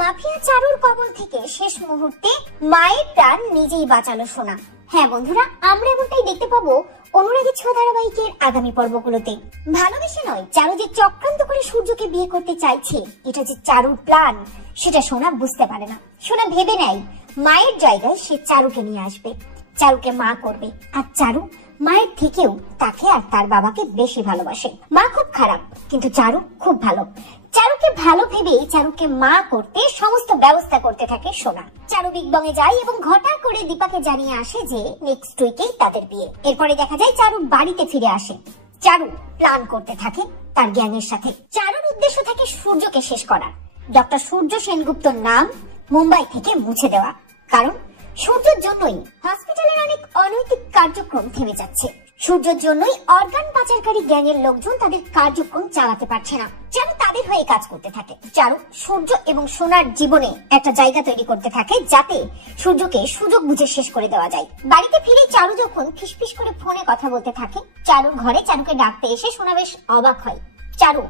Mafia চারুর কবল থেকে শেষ মুহূর্তে মায়ের প্রাণ নিজেই বাঁচালো সোনা। হ্যাঁ বন্ধুরা, আমরা এমনটাই দেখতে পাবো অনুরাগী ছোঁয়া ধারাবাহিকের আগামী পর্বগুলোতে। ভালোবেসে নয়, চারু যে চক্রান্ত করে সূর্যকে বিয়ে করতে চাইছে, এটা যে চারুর প্ল্যান, সেটা সোনা বুঝতে পারে না। সোনা ভেবে নেয় মায়ের জায়গায় সে চারুকে নিয়ে আসবে, চারুকে মা করবে। আর চারু মায়ের থেকেও তাকে আর তার বাবাকে বেশি ভালোবাসে। মা খুব খারাপ, কিন্তু চারু খুব ভালো। চারুকে ভালো ভেবে চারুকে মা করতে সমস্ত ব্যবস্থা করতে থাকে সোনা। চারু বিগ বং এ যায় এবং ঘটা করে দীপাকে জানিয়ে আসে যে নেক্সট উইকেই তাদের বিয়ে। এরপরে দেখা যায় চারু বাড়িতে ফিরে আসে। চারু প্ল্যান করতে থাকে তার গ্যাংয়ের সাথে। চারুর উদ্দেশ্য থাকে সূর্যকে শেষ করা, ডক্টর সূর্য সেনগুপ্তর নাম মুম্বাই থেকে মুছে দেওয়া। কারণ সূর্যের জন্যই হসপিটালের অনেক অনৈতিক কার্যক্রম থেমে যাচ্ছে। সূর্যের জন্যই অর্গান পাচারকারী গ্যাংয়ের লোকজন তাদের কার্যক্রম চালাতে পারছে না। চারু তাদের হয়ে কাজ করতে থাকে। চারু সূর্য এবং সোনার জীবনে একটা জায়গা তৈরি করতে থাকে, যাতে সূর্যকে সুযোগ বুঝে শেষ করে দেওয়া যায়। বাড়িতে ফিরে চারু যখন ফিসফিস করে ফোনে কথা বলতে থাকে, চারুর ঘরে চারুকে ডাকতে এসে সোনা বেশ অবাক হয়। চারু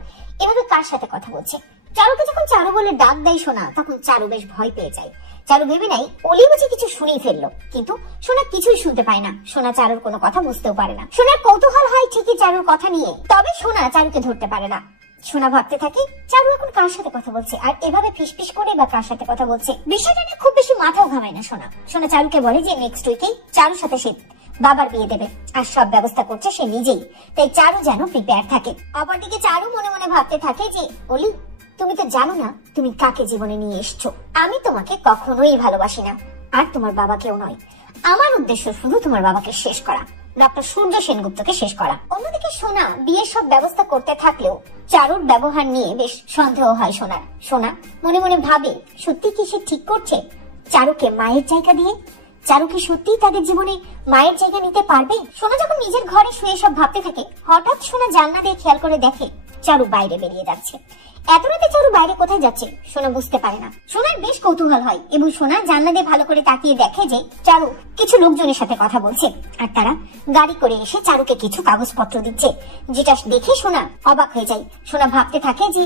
এভাবে কার সাথে কথা বলছে? চারুকে যখন চারু বলে ডাক দেয় সোনা, তখন চারু বেশ ভয় পেয়ে যায়। চারু ভেবে নাই অলি বুঝে কিছু শুনেই ফেললো, কিন্তু সোনা কিছুই শুনতে পায় না। সোনা চারুর কোনো কথা বুঝতেও পারে না। সোনার কৌতূহল হয় ঠিকই চারুর কথা নিয়ে, তবে সোনা চারুকে ধরতে পারে না। সোনা ভাবতে থাকে চারু এখন কার সাথে কথা বলছে, আর এভাবে ফিসফিস করে বা কার সাথে কথা বলছে। বিষয়টা নিয়ে খুব বেশি মাথাও ঘামায় না সোনা। সোনা চারুকে বলে যে নেক্সট উইকেই চারুর সাথে সে বাবার বিয়ে দেবে, আর সব ব্যবস্থা করছে সে নিজেই, তাই চারু যেন প্রিপেয়ার থাকে। অপরদিকে চারু মনে মনে ভাবতে থাকে যে অলি, তুমি তো জানো না তুমি কাকে জীবনে নিয়ে এসছো। আমি তোমাকে কখনোই ভালোবাসি না, আর তোমার বাবাকেও নয়। আমার উদ্দেশ্য শুধু তোমার বাবাকে শেষ করা, ডক্টর সূর্য সেনগুপ্তকে শেষ করা। অন্যদিকে সোনা বিয়ের সব ব্যবস্থা করতে থাকলেও চারুর ব্যবহার নিয়ে বেশ সন্দেহ হয় সোনার। সোনা মনে মনে ভাবে, সত্যি কি সে ঠিক করছে চারুকে মায়ের জায়গা দিয়ে? চারু কি সত্যি তাদের জীবনে মায়ের জায়গা নিতে পারবে? সোনা যখন নিজের ঘরে শুয়ে সব ভাবতে থাকে, হঠাৎ সোনা জানলা দিয়ে খেয়াল করে দেখে চারু বাইরে বেরিয়ে যাচ্ছে। এত রাতে চারু বাইরে কোথায় যাচ্ছে সোনা বুঝতে পারে না। সোনার বেশ কৌতূহল হয় এবং সোনা জানলা দিয়ে ভালো করে তাকিয়ে দেখে যে চারু কিছু লোকজনের সাথে কথা বলছে, আর তারা গাড়ি করে এসে চারুকে কিছু কাগজপত্র দিচ্ছে, যেটা দেখে সোনা অবাক হয়ে যায়। সোনা ভাবতে থাকে যে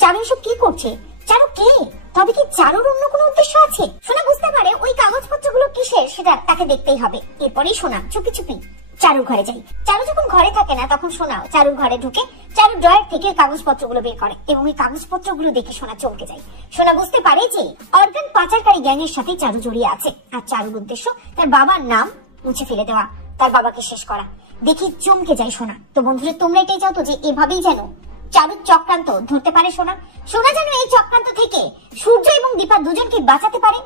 চারু এসব কি করছে, চারু কে? তবে কি চারুর অন্য কোনো উদ্দেশ্য আছে? সোনা বুঝতে পারে ওই কাগজপত্রগুলো কিসের সেটা তাকে দেখতেই হবে। এরপরেই সোনা চুপি চুপি চারুর ঘরে যায়। চারু যখন ঘরে থাকে না, তখন সোনা চারুর ঘরে ঢুকে চারু ড্রয়ার থেকে কাগজপত্রগুলো বের করে এবং ওই কাগজপত্রগুলো দেখে সোনা চমকে যায়। সোনা বুঝতে পারে যে অর্গান পাচারকারী গ্যাংয়ের সাথে চারু জড়িয়ে আছে, আর চারুর উদ্দেশ্য তার বাবার নাম মুছে ফেলে দেওয়া, তার বাবাকে শেষ করা। দেখে চমকে যায় সোনা। তো বন্ধুরা, তোমরা এটাই চাও তো যে এভাবেই যেন চারুর চক্রান্ত ধরতে পারে সোনা? সোনা যেন এই চক্রান্ত থেকে সূর্য এবং দীপা দুজনকে বাঁচাতে পারে।